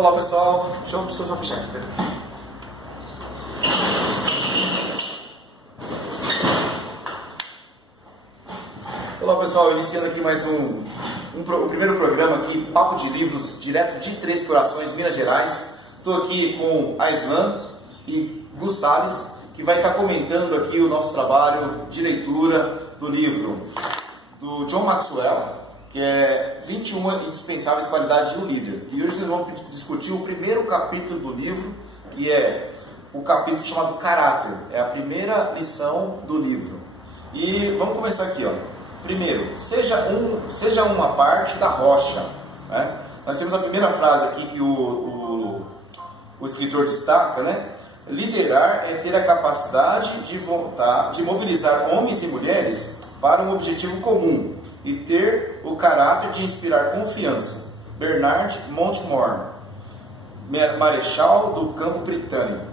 Olá pessoal, deixa eu só fechar aqui. Olá pessoal, iniciando aqui mais o primeiro programa aqui, Papo de Livros, direto de Três Corações, Minas Gerais. Estou aqui com a Islan e Gus Salles, que vai estar comentando aqui o nosso trabalho de leitura do livro do John Maxwell, que é 21 indispensáveis qualidades de um líder. E hoje nós vamos discutir o primeiro capítulo do livro, que é o capítulo chamado Caráter. É a primeira lição do livro. E vamos começar aqui, ó. Primeiro, seja uma parte da rocha. Né? Nós temos a primeira frase aqui que o escritor destaca, né? Liderar é ter a capacidade de mobilizar homens e mulheres para um objetivo comum e ter o caráter de inspirar confiança. Bernard Montmore, Marechal do Campo Britânico.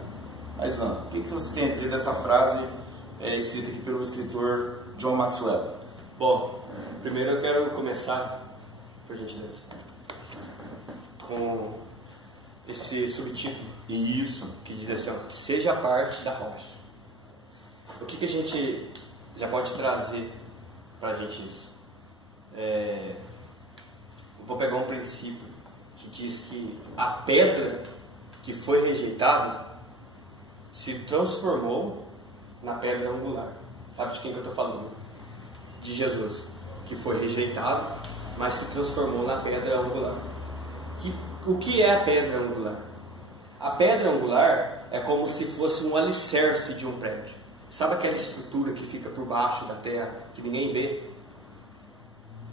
Mas não, o que você tem a dizer dessa frase escrita aqui pelo escritor John Maxwell? Bom, primeiro eu quero começar, por gentileza, com esse subtítulo. Isso. Que diz assim, ó, seja parte da rocha. O que a gente já pode trazer para a gente isso? Vou pegar um princípio que diz que a pedra que foi rejeitada se transformou na pedra angular. Sabe de quem que eu estou falando? De Jesus, que foi rejeitado, mas se transformou na pedra angular. O que é a pedra angular? A pedra angular é como se fosse um alicerce de um prédio. Sabe aquela estrutura que fica por baixo da terra, que ninguém vê?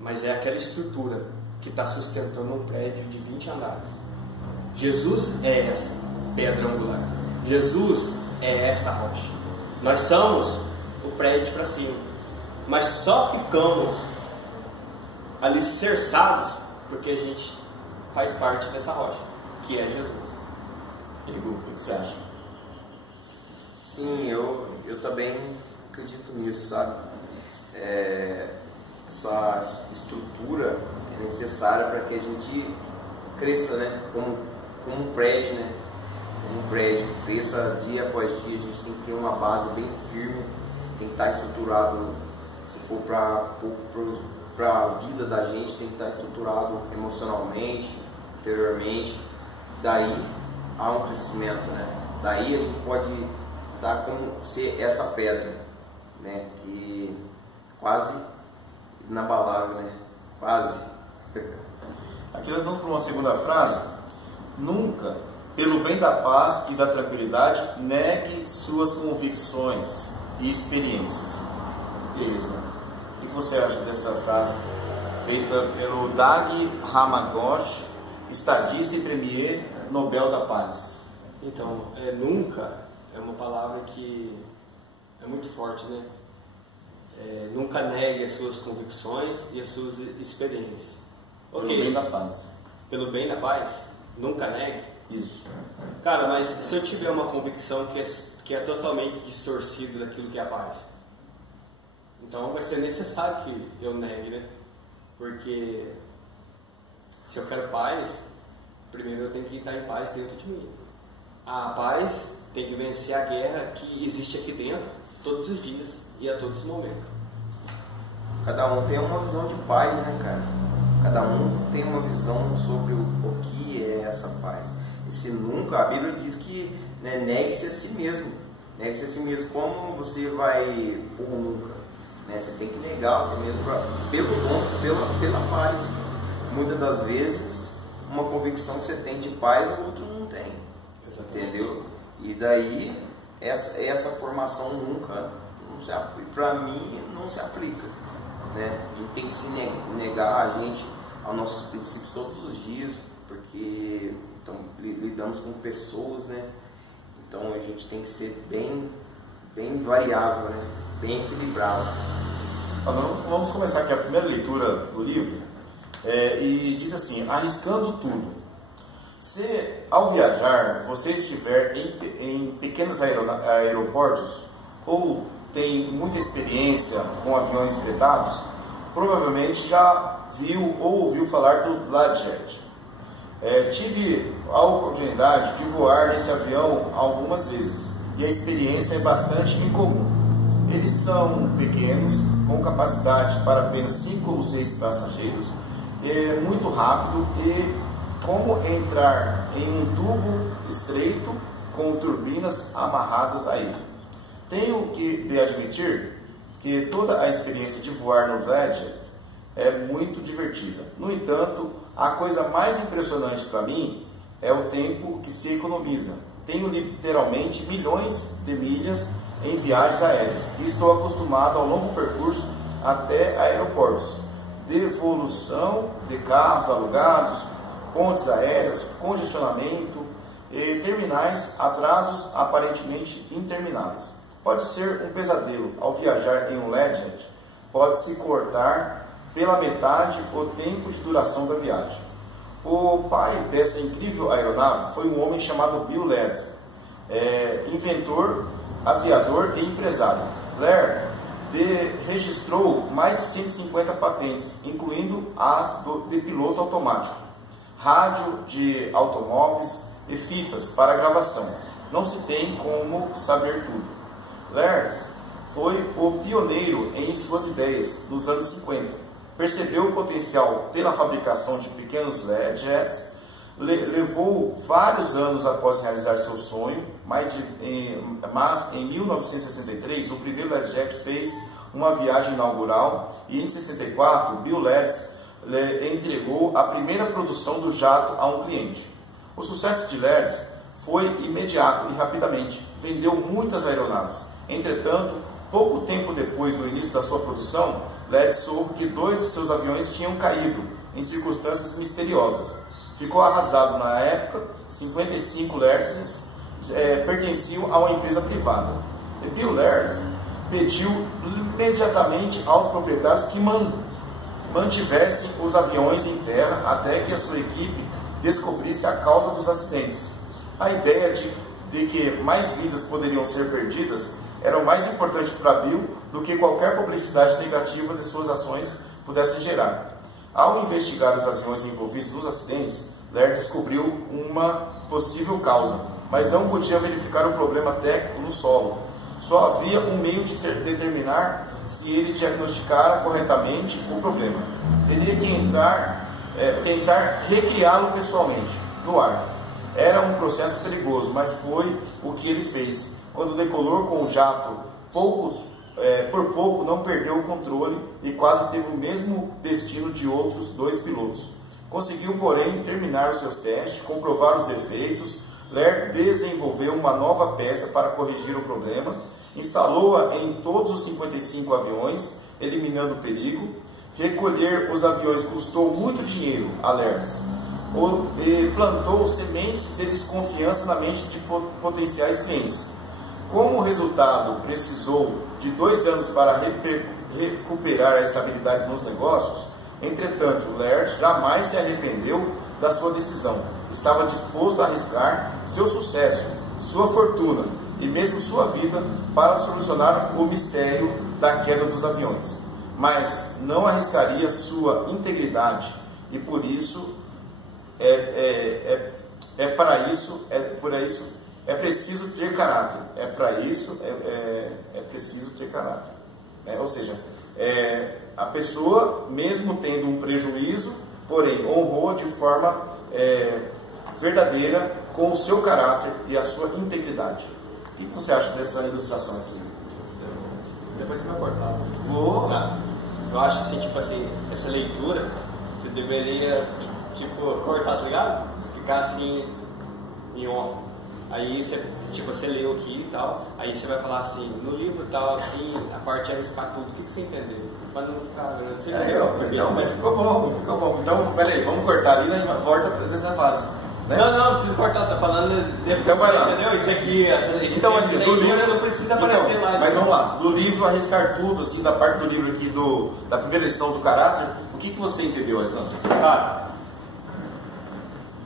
Mas é aquela estrutura que está sustentando um prédio de 20 andares. Jesus é essa pedra angular. Jesus é essa rocha. Nós somos o prédio para cima. Mas só ficamos alicerçados porque a gente faz parte dessa rocha, que é Jesus. E Gu, o que você acha? Sim, eu também acredito nisso, sabe? Essa estrutura é necessária para que a gente cresça, né? Como um prédio, né? Como um prédio cresça dia após dia, a gente tem que ter uma base bem firme, tem que estar estruturado, se for para a vida da gente, tem que estar estruturado emocionalmente, interiormente. Daí há um crescimento, né? Daí a gente pode estar ser essa pedra, né? Que quase inabalável, né? Quase. Aqui nós vamos para uma segunda frase. Nunca, pelo bem da paz e da tranquilidade, negue suas convicções e experiências. Isso, né? O que você acha dessa frase feita pelo Dag Hammarskjöld, estadista e premier Nobel da Paz? Então, nunca é uma palavra que é muito forte, né? Nunca negue as suas convicções e as suas experiências. Pelo bem da paz. Pelo bem da paz? Nunca negue? Isso. Cara, mas se eu tiver uma convicção que é totalmente distorcida daquilo que é a paz, então vai ser necessário que eu negue, né? Porque se eu quero paz, primeiro eu tenho que estar em paz dentro de mim. A paz tem que vencer a guerra que existe aqui dentro todos os dias e a todos os momentos. Cada um tem uma visão de paz, né, cara? Cada um tem uma visão sobre o que é essa paz. Esse nunca, a Bíblia diz que, né, negue-se a si mesmo. Negue-se a si mesmo. Como você vai por nunca? Né? Você tem que negar a si mesmo pela paz. Muitas das vezes, uma convicção que você tem de paz, o outro não tem. Exatamente. Entendeu? E daí, essa formação nunca, para mim, não se aplica. Né? A gente tem que se negar a gente aos nossos princípios todos os dias, porque lidamos com pessoas, né? Então a gente tem que ser bem variável, né? Bem equilibrado. Vamos começar aqui a primeira leitura do livro, e diz assim: arriscando tudo. Se ao viajar você estiver em pequenos aeroportos ou tem muita experiência com aviões fretados, provavelmente já viu ou ouviu falar do Learjet. Tive a oportunidade de voar nesse avião algumas vezes e a experiência é bastante incomum. Eles são pequenos, com capacidade para apenas 5 ou 6 passageiros, muito rápido e como entrar em um tubo estreito com turbinas amarradas a ele. Tenho de admitir que toda a experiência de voar no Learjet é muito divertida. No entanto, a coisa mais impressionante para mim é o tempo que se economiza. Tenho literalmente milhões de milhas em viagens aéreas e estou acostumado ao longo percurso até aeroportos, devolução de carros alugados, pontes aéreas, congestionamento e terminais, atrasos aparentemente intermináveis. Pode ser um pesadelo ao viajar em um Learjet, pode-se cortar pela metade o tempo de duração da viagem. O pai dessa incrível aeronave foi um homem chamado Bill Leeds, inventor, aviador e empresário. Laird registrou mais de 150 patentes, incluindo as de piloto automático, rádio de automóveis e fitas para gravação. Não se tem como saber tudo. Laird foi o pioneiro em suas ideias nos anos 50. Percebeu o potencial pela fabricação de pequenos jets, levou vários anos após realizar seu sonho, mas em 1963 o primeiro Learjet fez uma viagem inaugural e em 64 Bill Leeds entregou a primeira produção do jato a um cliente. O sucesso de Leeds foi imediato e rapidamente, vendeu muitas aeronaves. Entretanto, pouco tempo depois do início da sua produção, Leeds soube que 2 de seus aviões tinham caído em circunstâncias misteriosas. Ficou arrasado na época. 55 Leards pertenciam a uma empresa privada. E Bill Leeds pediu imediatamente aos proprietários que mantivessem os aviões em terra até que a sua equipe descobrisse a causa dos acidentes. A ideia de que mais vidas poderiam ser perdidas era o mais importante para Bill do que qualquer publicidade negativa de suas ações pudesse gerar. Ao investigar os aviões envolvidos nos acidentes, Laird descobriu uma possível causa, mas não podia verificar o problema técnico no solo. Só havia um meio de determinar se ele diagnosticara corretamente o problema. Teria que tentar recriá-lo pessoalmente, no ar. Era um processo perigoso, mas foi o que ele fez. Quando decolou com o jato, por pouco não perdeu o controle e quase teve o mesmo destino de outros 2 pilotos. Conseguiu, porém, terminar os seus testes, comprovar os defeitos. Laird desenvolveu uma nova peça para corrigir o problema, instalou-a em todos os 55 aviões, eliminando o perigo. Recolher os aviões custou muito dinheiro a Laird e plantou sementes de desconfiança na mente de potenciais clientes. Como resultado, precisou de 2 anos para recuperar a estabilidade nos negócios. Entretanto, Laird jamais se arrependeu da sua decisão. Estava disposto a arriscar seu sucesso, sua fortuna e mesmo sua vida para solucionar o mistério da queda dos aviões. Mas não arriscaria sua integridade e por isso é preciso ter caráter. Preciso ter caráter. Ou seja, a pessoa, mesmo tendo um prejuízo, porém honrou de forma verdadeira com o seu caráter e a sua integridade. O que você acha dessa ilustração aqui? Depois você vai cortar. Vou. Tá. Eu acho assim, tipo assim, essa leitura, você deveria, tipo, cortar, tá ligado? Ficar assim, em off. Aí você leu aqui e tal, aí você vai falar assim, no livro tal, assim, a parte de arriscar tudo, o que você entendeu? Pra não ficar... Mas ficou bom. Então, peraí, vamos cortar ali, né? Volta para essa fase. Né? Não precisa cortar, tá falando depois, então vai lá. Entendeu? Isso aqui, então, aqui, do livro não precisa aparecer lá. Mas vamos lá, do livro Arriscar Tudo, assim, da parte do livro aqui, da primeira lição do caráter, o que você entendeu, Aslan? Cara,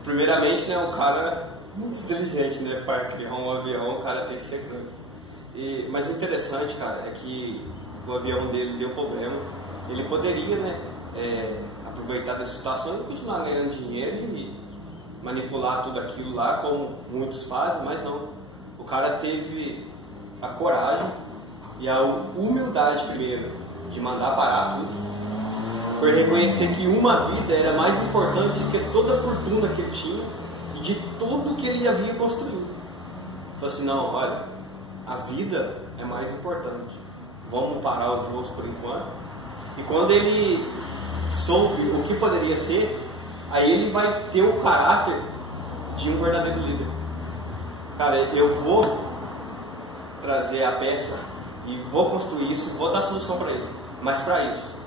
primeiramente, né, o cara muito inteligente, né, para criar um avião, o cara tem que ser grande. Mas o interessante, cara, é que o avião dele deu problema. Ele poderia, né, aproveitar dessa situação e continuar ganhando dinheiro manipular tudo aquilo lá, como muitos fazem, mas não. O cara teve a coragem e a humildade primeiro de mandar parar tudo, por reconhecer que uma vida era mais importante do que toda a fortuna que ele tinha e de tudo que ele havia construído. Falei assim, não, olha, a vida é mais importante, vamos parar os jogos por enquanto. E quando ele soube o que poderia ser, aí ele vai ter o caráter de um verdadeiro líder. Cara, eu vou trazer a peça e vou construir isso, vou dar solução para isso, mas para isso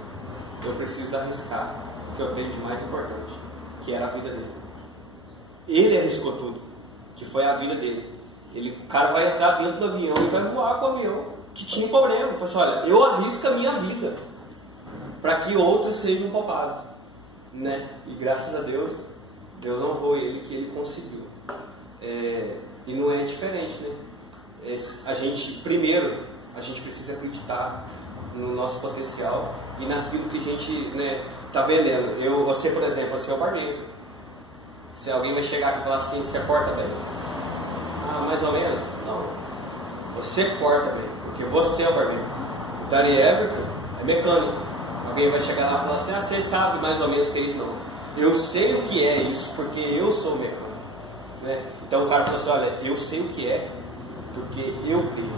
eu preciso arriscar o que eu tenho de mais importante, que era a vida dele. Ele arriscou tudo, que foi a vida dele. O cara vai entrar dentro do avião e vai voar com o avião, que tinha um problema. Ele falou assim, olha, eu arrisco a minha vida para que outros sejam poupados, né? E graças a Deus, Deus honrou ele, que ele conseguiu. E não é diferente, né? Primeiro, a gente precisa acreditar no nosso potencial e naquilo que a gente, né, tá vendendo. Você, por exemplo, você é o barbeiro. Se alguém vai chegar aqui e falar assim, você corta bem? Ah, mais ou menos? Não. Você corta bem, porque você é o barbeiro. O Tony Everton é mecânico. Alguém vai chegar lá e falar assim, você sabe mais ou menos o que é isso? Não. Eu sei o que é isso, porque eu sou mecânico. Né? Então o cara fala assim, olha, eu sei o que é, porque eu criei.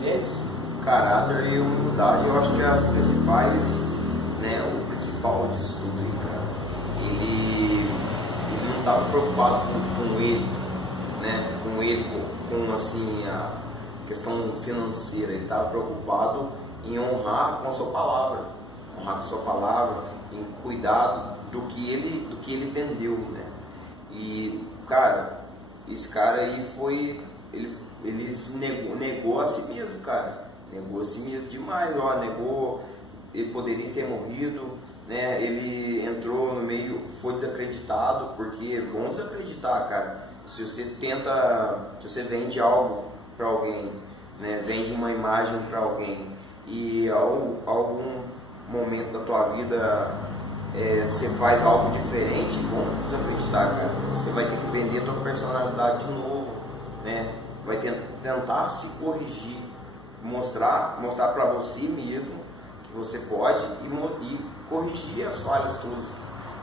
E é isso. Caráter e humildade, eu acho que é as principais, né, o principal disso tudo aí, cara. Ele não estava preocupado com ele, né, com assim, a questão financeira. Ele estava preocupado em honrar com a sua palavra, em cuidar do que ele vendeu, né. E, cara, esse cara aí ele se negou a si mesmo, cara. Negou a si mesmo demais, negou, ele poderia ter morrido, né? Ele entrou no meio, foi desacreditado, porque vão desacreditar, cara. Se você vende algo para alguém, né? Vende uma imagem para alguém e algum momento da tua vida você faz algo diferente, vão desacreditar, cara. Você vai ter que vender a tua personalidade de novo, né? Vai tentar se corrigir, mostrar para você mesmo que você pode e corrigir as falhas todas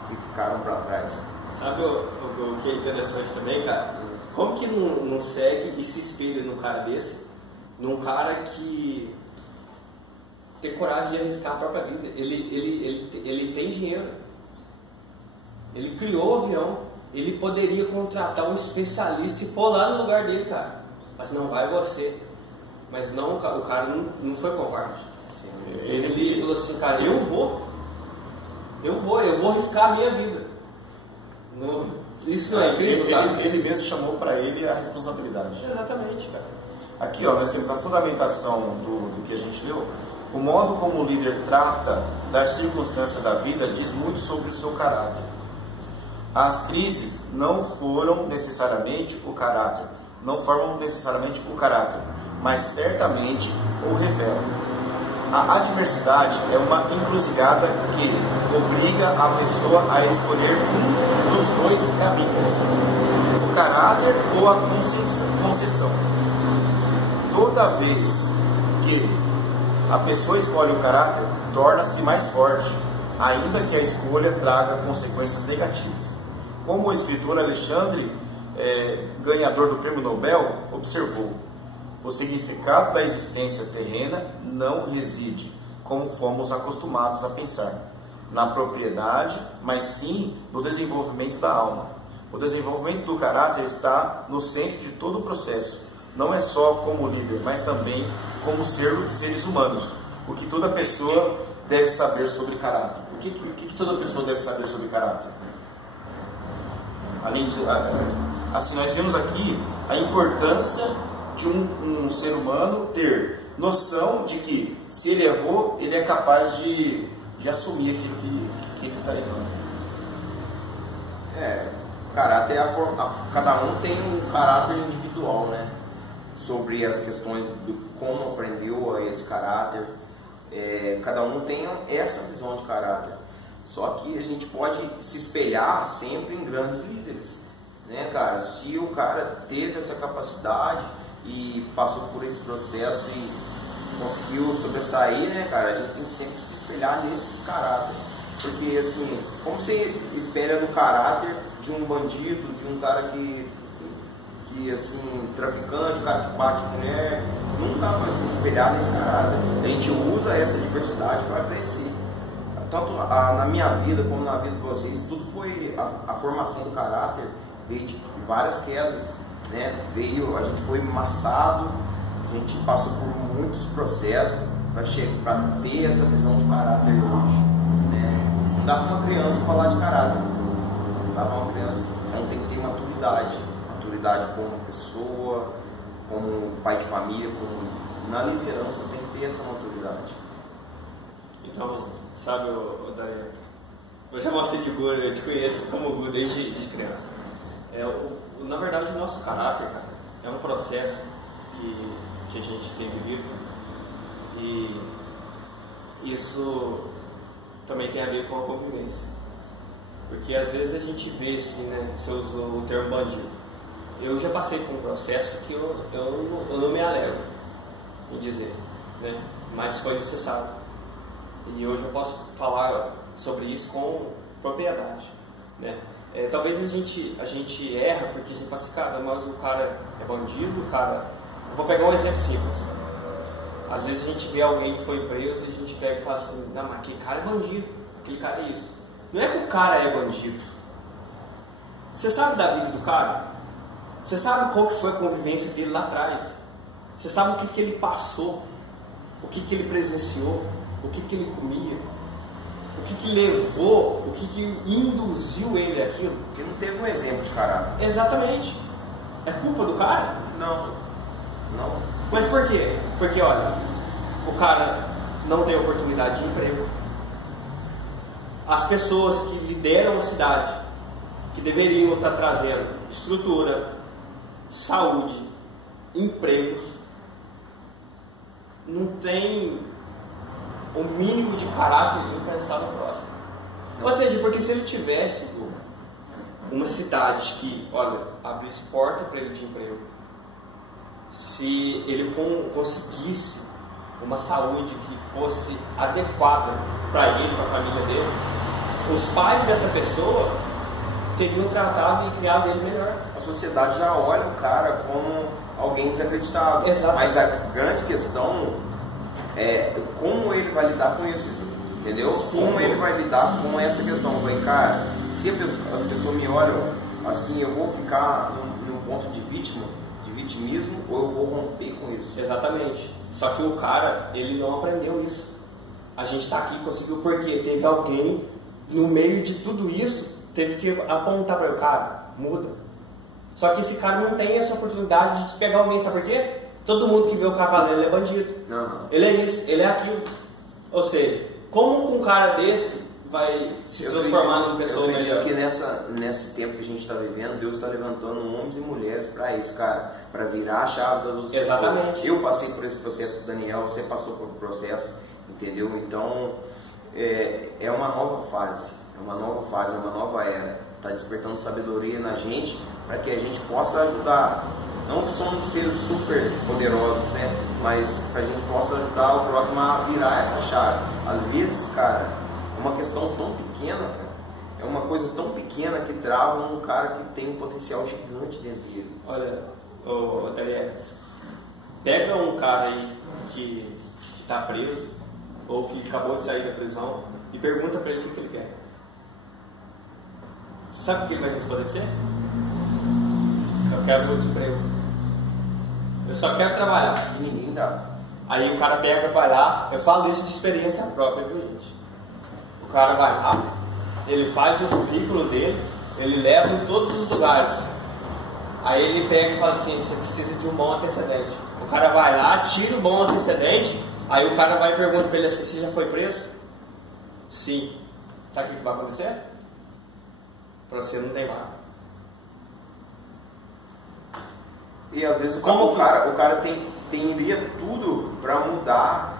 que ficaram para trás. Sabe o que é interessante também, cara? Como que não segue e se espelha num cara desse? Num cara que tem coragem de arriscar a própria vida. Ele tem dinheiro. Ele criou o avião. Ele poderia contratar um especialista e pôr lá no lugar dele, cara. Mas não vai você. Mas não, o cara não foi covarde. Ele falou assim, cara, eu vou arriscar a minha vida. Isso não é incrível, cara? Ele mesmo chamou para ele a responsabilidade. Exatamente, cara. Aqui, nós temos a fundamentação do que a gente leu. O modo como o líder trata das circunstâncias da vida diz muito sobre o seu caráter. As crises não formam necessariamente o caráter, mas certamente o revelam. A adversidade é uma encruzilhada que obriga a pessoa a escolher um dos dois caminhos, o caráter ou a concessão. Toda vez que a pessoa escolhe o caráter, torna-se mais forte, ainda que a escolha traga consequências negativas. Como o escritor Alexandre, ganhador do Prêmio Nobel, observou: o significado da existência terrena não reside, como fomos acostumados a pensar, na propriedade, mas sim no desenvolvimento da alma. O desenvolvimento do caráter está no centro de todo o processo, não é só como líder, mas também como seres humanos. O que toda pessoa deve saber sobre caráter. O que toda pessoa deve saber sobre caráter? Além de, assim, nós vemos aqui a importância de um ser humano ter noção de que, se ele errou, ele é capaz de assumir aquilo que ele está errando. Caráter cada um tem um caráter individual, né? Sobre as questões de como aprendeu esse caráter. Cada um tem essa visão de caráter. Só que a gente pode se espelhar sempre em grandes líderes, né, cara? Se o cara teve essa capacidade e passou por esse processo e conseguiu sobressair, né, cara? A gente tem que sempre se espelhar nesses caráteres. Porque, assim, como você espelha no caráter de um bandido, de um cara que assim, traficante, um cara que bate mulher, nunca vai se espelhar nesse caráter. A gente usa essa diversidade para crescer. Tanto na minha vida como na vida de vocês, tudo foi a formação do caráter, veio de várias quedas, né? A gente foi amassado, a gente passou por muitos processos para ter essa visão de caráter hoje, né? Não dá para uma criança falar de caráter, não dá para uma criança, ela tem que ter maturidade como pessoa, como pai de família, na liderança tem que ter essa maturidade. Então, sabe, Daniel, eu já mostrei de Gu, eu te conheço como Gu desde criança. Na verdade, o nosso caráter, cara, é um processo que a gente tem vivido, e isso também tem a ver com a convivência. Porque às vezes a gente vê, assim, né, você usou o termo bandido. Eu já passei por um processo que eu não me alegro em dizer, né, mas foi necessário. E hoje eu posso falar sobre isso com propriedade, né? Talvez a gente erra porque a gente fala assim, cara, mas o cara é bandido, o cara... Eu vou pegar um exemplo simples. Às vezes a gente vê alguém que foi preso e a gente pega e fala assim, não, mas aquele cara é bandido, aquele cara é isso. Não é que o cara é bandido. Você sabe da vida do cara? Você sabe qual que foi a convivência dele lá atrás? Você sabe o que ele passou? O que ele presenciou? O que ele comia? O que levou? O que induziu ele àquilo? Ele não teve um exemplo de caráter. Exatamente. É culpa do cara? Não. Mas por quê? Porque, olha, o cara não tem oportunidade de emprego. As pessoas que lideram a cidade, que deveriam estar trazendo estrutura, saúde, empregos, não tem o mínimo de caráter em pensar no próximo. Ou seja, porque se ele tivesse uma cidade que, olha, abrisse porta para ele de emprego, se ele conseguisse uma saúde que fosse adequada para ele, para a família dele, os pais dessa pessoa teriam tratado e criado ele melhor. A sociedade já olha o cara como alguém desacreditado. Exatamente. Mas a grande questão é como ele vai lidar com isso, entendeu? Sim. Como ele vai lidar com essa questão. Vai, cara, se as pessoas me olham assim, eu vou ficar num ponto de vitimismo, ou eu vou romper com isso. Exatamente. Só que o cara, ele não aprendeu isso. A gente está aqui, conseguiu porque teve alguém no meio de tudo isso, teve que apontar para o cara, muda. Só que esse cara não tem essa oportunidade de pegar alguém, sabe por quê? Todo mundo que vê o cavaleiro, ele é bandido. Uhum. Ele é isso, ele é aquilo. Ou seja, como um cara desse vai se transformar numa pessoa melhor? Eu acredito que nesse tempo que a gente está vivendo, Deus está levantando homens e mulheres para isso, cara, para virar a chave das outras Exatamente. pessoas. Eu passei por esse processo com o Daniel, você passou por um processo, entendeu? Então, é uma nova fase, é uma nova era. Está despertando sabedoria na gente para que a gente possa ajudar. Não que somos seres super poderosos, né? Mas para a gente possa ajudar o próximo a virar essa chave. Às vezes, cara, é uma questão tão pequena, cara. É uma coisa tão pequena que trava um cara que tem um potencial gigante dentro dele. Olha, Daniel, pega um cara aí que está preso ou que acabou de sair da prisão e pergunta para ele o que ele quer. Sabe o que ele vai responder pra você? Eu quero outro emprego. Eu só quero trabalhar. E ninguém dá. Aí o cara pega, vai lá. Eu falo isso de experiência própria, viu, gente? O cara vai lá, ele faz o currículo dele, ele leva em todos os lugares. Aí ele pega e fala assim, você precisa de um bom antecedente. O cara vai lá, tira o bom antecedente, aí o cara vai e pergunta pra ele assim, você já foi preso? Sim. Sabe o que vai acontecer? Pra você não tem vaga. E às vezes o cara teria tudo para mudar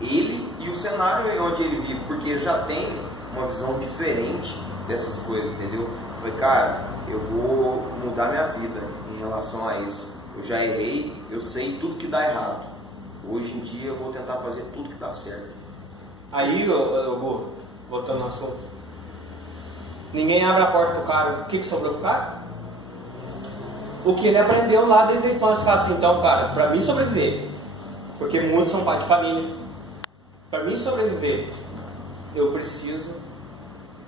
ele e o cenário onde ele vive, porque já tem uma visão diferente dessas coisas, entendeu? Eu falei, cara, eu vou mudar minha vida em relação a isso. Eu já errei, eu sei tudo que dá errado. Hoje em dia eu vou tentar fazer tudo que dá certo. Aí, eu vou voltando no assunto. Ninguém abre a porta pro cara. O que sobrou pro cara? O que ele aprendeu lá desde a infância. Fala assim, então, cara, pra mim sobreviver, porque muitos são pai de família, pra mim sobreviver, eu preciso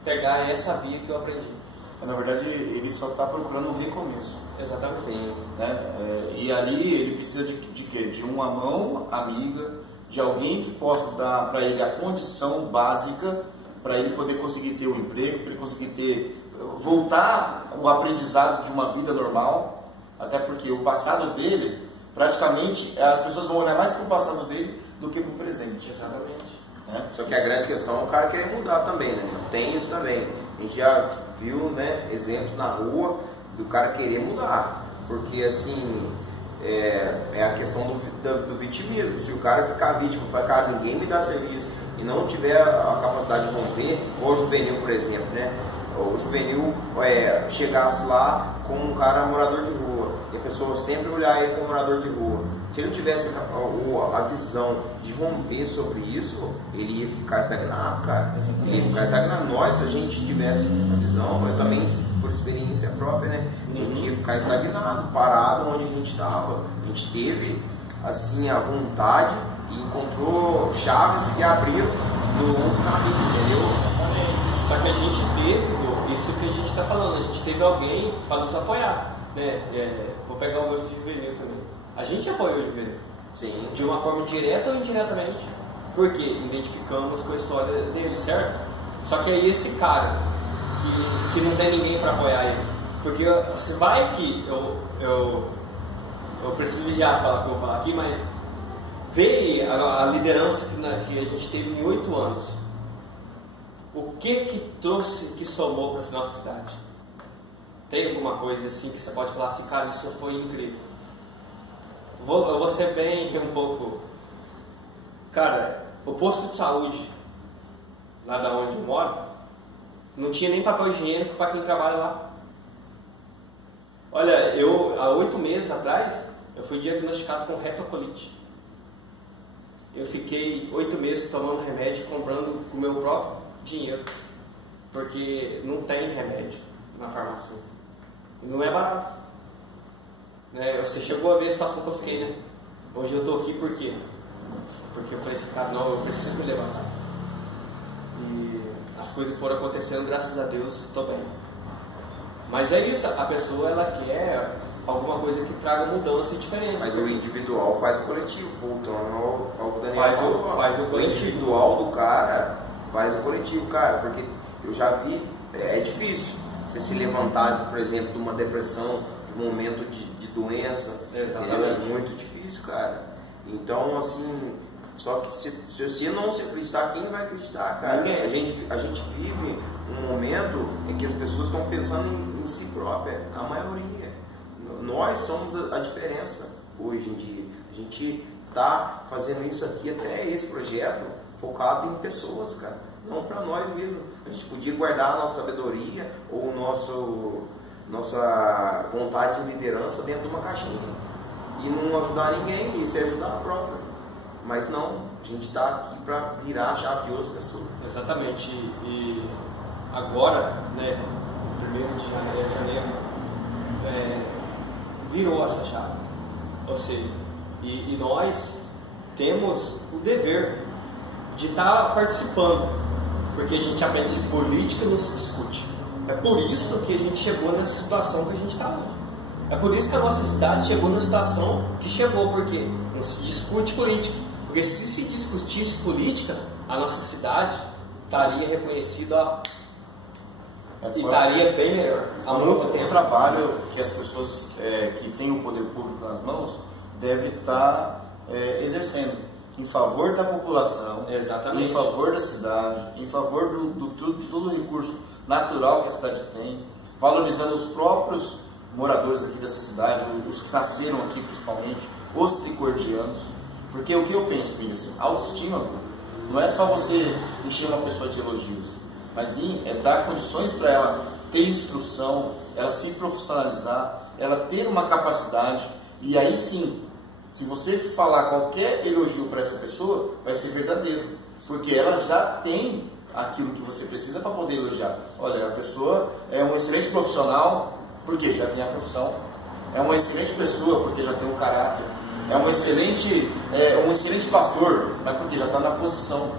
pegar essa via que eu aprendi. Na verdade, ele só está procurando um recomeço. Exatamente. Sim. Né? E ali ele precisa de quê? De uma mão amiga, de alguém que possa dar para ele a condição básica para ele poder conseguir ter um emprego, para ele conseguir voltar o aprendizado de uma vida normal, até porque o passado dele, praticamente, as pessoas vão olhar mais para o passado dele do que para o presente. Exatamente. Né? Só que a grande questão é o cara querer mudar também, né? Tem isso também. A gente já viu, né, exemplos na rua do cara querer mudar, porque assim, é a questão do vitimismo. Se o cara ficar vítima, falar, cara, ninguém me dá serviço, e não tiver a capacidade de romper, ou o juvenil, por exemplo, né? O juvenil chegasse lá com um cara morador de rua, e a pessoa sempre olhar ele como morador de rua. Se ele não tivesse a visão de romper sobre isso, ele ia ficar estagnado, cara. Ele ia ficar estagnado. Nós, se a gente tivesse a visão, mas também por experiência própria, né? A gente ia ficar estagnado, parado onde a gente estava. A gente teve, assim, a vontade e encontrou chaves que abriram no caminho, entendeu? Só que a gente teve, isso que a gente está falando, a gente teve alguém para nos apoiar, né? Vou pegar o gosto de juvenil também. A gente apoiou o juvenil. Sim. De uma forma direta ou indiretamente. Porque identificamos com a história dele, certo? Só que aí esse cara, que não tem ninguém para apoiar ele. Porque se vai que eu preciso vigiar as palavras que eu vou falar aqui, mas veio a liderança que a gente teve em 8 anos. O que trouxe, que somou para essa nossa cidade? Tem alguma coisa assim que você pode falar assim, cara, isso foi incrível? Eu vou ser bem um pouco... Cara, o posto de saúde, lá da onde eu moro, não tinha nem papel higiênico para quem trabalha lá. Olha, há 8 meses atrás, eu fui diagnosticado com retocolite. Eu fiquei 8 meses tomando remédio, comprando com o meu próprio dinheiro, porque não tem remédio na farmácia. Não é barato. Né? Você chegou a ver a situação que eu fiquei, né? Hoje eu tô aqui por quê? Porque eu falei assim, cara, não, eu preciso me levantar. E as coisas foram acontecendo, graças a Deus, estou bem. Mas é isso, a pessoa, ela quer alguma coisa que traga mudança e diferença. Mas o individual faz o coletivo, voltando ao que o Daniel faz o coletivo. O individual do cara faz o coletivo, cara, porque eu já vi, é difícil você se levantar, por exemplo, de uma depressão, de um momento de doença. Exatamente. É muito difícil, cara. Então, assim, só que se você não se acreditar, quem vai acreditar, cara? Ninguém. A gente vive um momento em que as pessoas estão pensando em si própria, a maioria. Nós somos a diferença hoje em dia. A gente está fazendo isso aqui, até esse projeto, focado em pessoas, cara. Não para nós mesmos. A gente podia guardar a nossa sabedoria ou nossa vontade de liderança dentro de uma caixinha e não ajudar ninguém e se ajudar a própria. Mas não, a gente está aqui para virar a chave de outras pessoas. Exatamente. E agora, né, 1º de janeiro, virou essa chave. Ou seja, e nós temos o dever de estar participando, porque a gente aprende que política não se discute. É por isso que a gente chegou nessa situação que a gente está hoje. É por isso que a nossa cidade chegou na situação que chegou, porque não se discute política. Porque se discutisse política, a nossa cidade estaria reconhecida e estaria bem melhor há muito tempo. O trabalho que as pessoas que têm o poder público nas mãos devem estar exercendo em favor da população, exatamente, em favor da cidade, em favor de todo o recurso natural que a cidade tem, valorizando os próprios moradores aqui dessa cidade, os que nasceram aqui principalmente, os tricordianos. Porque o que eu penso, filho, assim, autoestima não é só você encher uma pessoa de elogios. mas sim é dar condições para ela ter instrução, ela se profissionalizar, ela ter uma capacidade, e aí sim, se você falar qualquer elogio para essa pessoa, vai ser verdadeiro, porque ela já tem aquilo que você precisa para poder elogiar. Olha, a pessoa é um excelente profissional, porque já tem a profissão, é uma excelente pessoa, porque já tem o caráter, é um excelente pastor, mas porque já está na posição.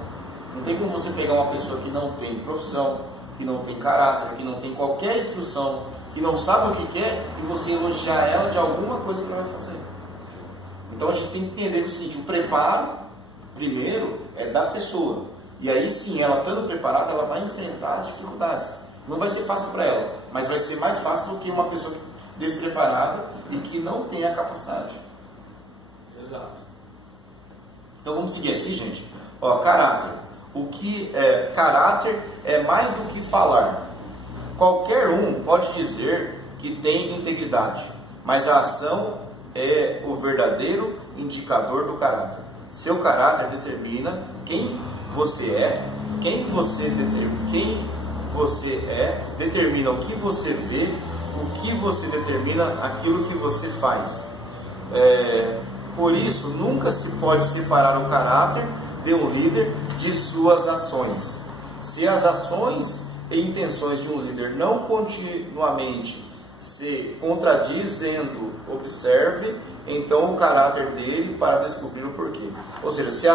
Não tem como você pegar uma pessoa que não tem profissão, que não tem caráter, que não tem qualquer instrução, que não sabe o que quer, e você elogiar ela de alguma coisa que ela vai fazer. Então a gente tem que entender o seguinte: o preparo, primeiro, é da pessoa. E aí sim, ela estando preparada, ela vai enfrentar as dificuldades. Não vai ser fácil para ela, mas vai ser mais fácil do que uma pessoa despreparada e que não tem a capacidade. Exato. Então vamos seguir aqui, gente. Ó, caráter. O que é caráter é mais do que falar. Qualquer um pode dizer que tem integridade, mas a ação é o verdadeiro indicador do caráter. Seu caráter determina quem você é, determina o que você vê, o que você determina aquilo que você faz. Por isso, nunca se pode separar o caráter de um líder de suas ações. Se as ações e intenções de um líder não continuamente se contradizendo, observe então o caráter dele para descobrir o porquê. Ou seja, se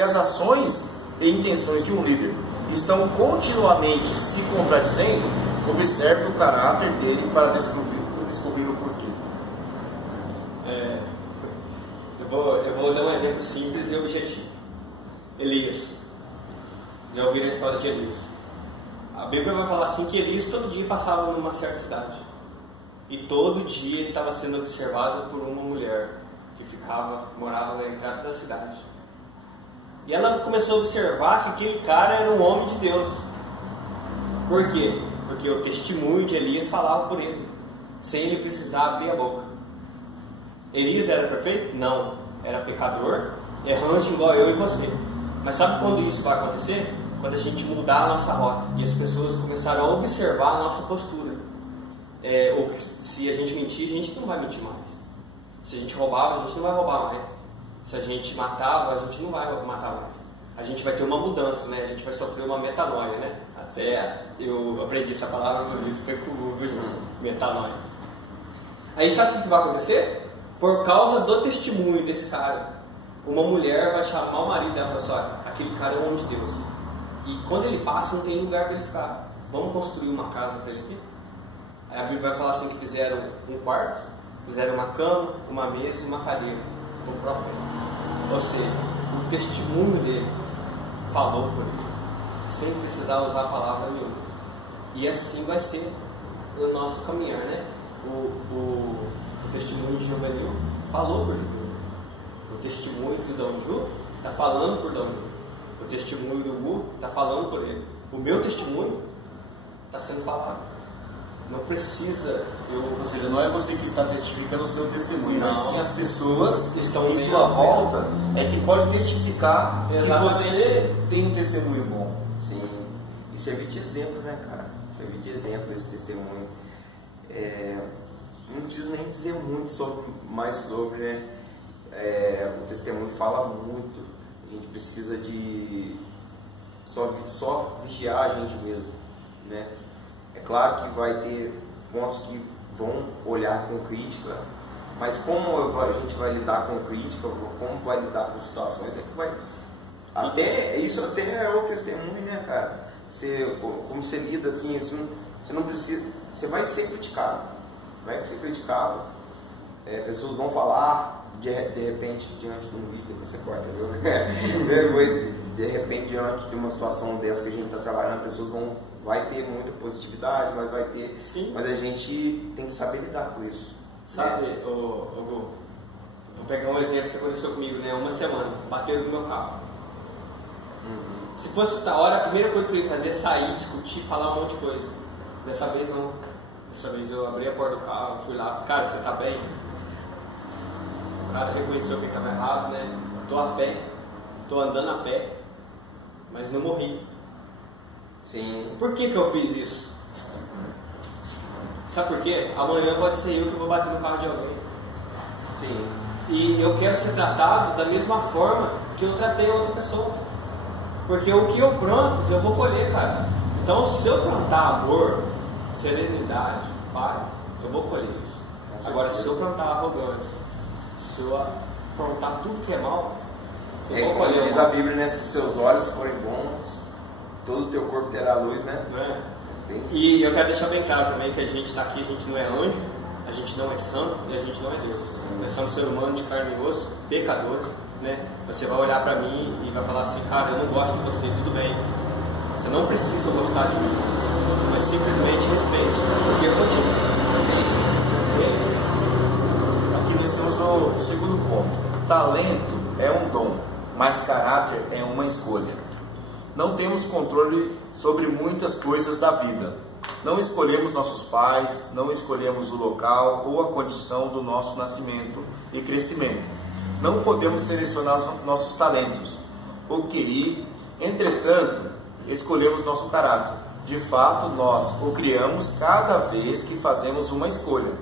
as ações e intenções de um líder estão continuamente se contradizendo, observe o caráter dele para descobrir o porquê. Eu vou dar um exemplo simples e objetivo. Elias. Já ouviram a história de Elias? A Bíblia vai falar assim que Elias todo dia passava numa certa cidade. E todo dia ele estava sendo observado por uma mulher que morava na entrada da cidade. E ela começou a observar que aquele cara era um homem de Deus. Por quê? Porque o testemunho de Elias falava por ele, sem ele precisar abrir a boca. Elias era perfeito? Não. Era pecador, errante igual eu e você. Mas sabe quando isso vai acontecer? Quando a gente mudar a nossa rota e as pessoas começarem a observar a nossa postura. Ou se a gente mentir, a gente não vai mentir mais. Se a gente roubava, a gente não vai roubar mais. Se a gente matava, a gente não vai matar mais. A gente vai ter uma mudança, né? A gente vai sofrer uma metanoia, né? Até eu aprendi essa palavra no livro, foi com o Google, metanoia. Aí sabe o que vai acontecer? Por causa do testemunho desse cara, uma mulher vai chamar o marido dela e falar assim: olha, aquele cara é um homem de Deus. E quando ele passa, não tem lugar para ele ficar. Vamos construir uma casa para ele aqui? Aí a Bíblia vai falar assim que fizeram um quarto, fizeram uma cama, uma mesa e uma cadeira para o profeta. Ou seja, o testemunho dele falou por ele, sem precisar usar a palavra nenhuma. E assim vai ser o nosso caminhar, né? O testemunho de Juvenil falou por Juvenil. O testemunho do Dãoju está falando por Dãoju. O testemunho do Gu está falando por ele. O meu testemunho está sendo falado. Não precisa Ou seja, não é você que está testificando o seu testemunho, mas Não. sim as pessoas Estão em vendo. sua volta é que pode testificar Exatamente. que você tem um testemunho bom. Sim, e servir de exemplo, né, cara? Servir de exemplo esse testemunho. Não preciso nem dizer muito mais sobre, né? O testemunho fala muito. A gente precisa de só vigiar a gente mesmo, né? É claro que vai ter pontos que vão olhar com crítica, mas como a gente vai lidar com crítica, como vai lidar com situações, é que vai... Isso até é o testemunho, né, cara? Como você lida assim, você não precisa... Você vai ser criticado. Pessoas vão falar, de repente, diante de um vídeo, você corta, viu? De repente, diante de uma situação dessa que a gente está trabalhando, pessoas vai ter muita positividade, mas vai ter... Sim. Mas a gente tem que saber lidar com isso. Sabe, Gu, vou pegar um exemplo que aconteceu comigo, né? Uma semana, bateram no meu carro. Uhum. Se fosse outra hora, a primeira coisa que eu ia fazer é sair, discutir, falar um monte de coisa. Dessa vez não. Dessa vez eu abri a porta do carro, fui lá, falei: cara, você tá bem? O cara reconheceu que estava errado, né? Eu tô a pé, tô andando a pé, mas não morri. Sim. Por que eu fiz isso? Sabe por quê? Amanhã pode ser eu que vou bater no carro de alguém. Sim. E eu quero ser tratado da mesma forma que eu tratei a outra pessoa. Porque o que eu planto, eu vou colher, cara. Então, se eu plantar amor, serenidade, paz, eu vou colher isso. Agora, se eu plantar arrogância, se eu plantar tudo que é mal, eu vou Como colher. diz a Bíblia, né? Se seus olhos forem bons, todo o teu corpo terá luz, né? E eu quero deixar bem claro também que a gente está aqui, a gente não é anjo, a gente não é santo e a gente não é Deus. Nós somos ser humano de carne e osso, pecadores, né? Você vai olhar para mim e vai falar assim, cara, eu não gosto de você, tudo bem. Você não precisa gostar de mim, mas simplesmente respeite, porque eu Aqui nós temos o segundo ponto. Talento é um dom, mas caráter é uma escolha. Não temos controle sobre muitas coisas da vida. Não escolhemos nossos pais, não escolhemos o local ou a condição do nosso nascimento e crescimento. Não podemos selecionar nossos talentos. O QI, entretanto, escolhemos nosso caráter. De fato, nós o criamos cada vez que fazemos uma escolha.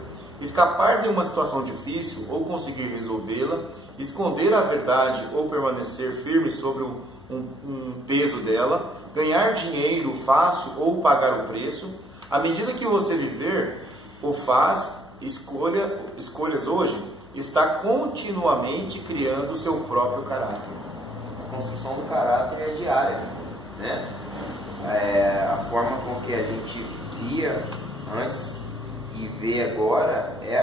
Escapar de uma situação difícil ou conseguir resolvê-la, esconder a verdade ou permanecer firme sobre um peso dela, ganhar dinheiro fácil ou pagar o preço. À medida que você viver ou faz escolhas hoje, está continuamente criando o seu próprio caráter. A construção do caráter é diária, né? A forma com que a gente via antes e vê agora é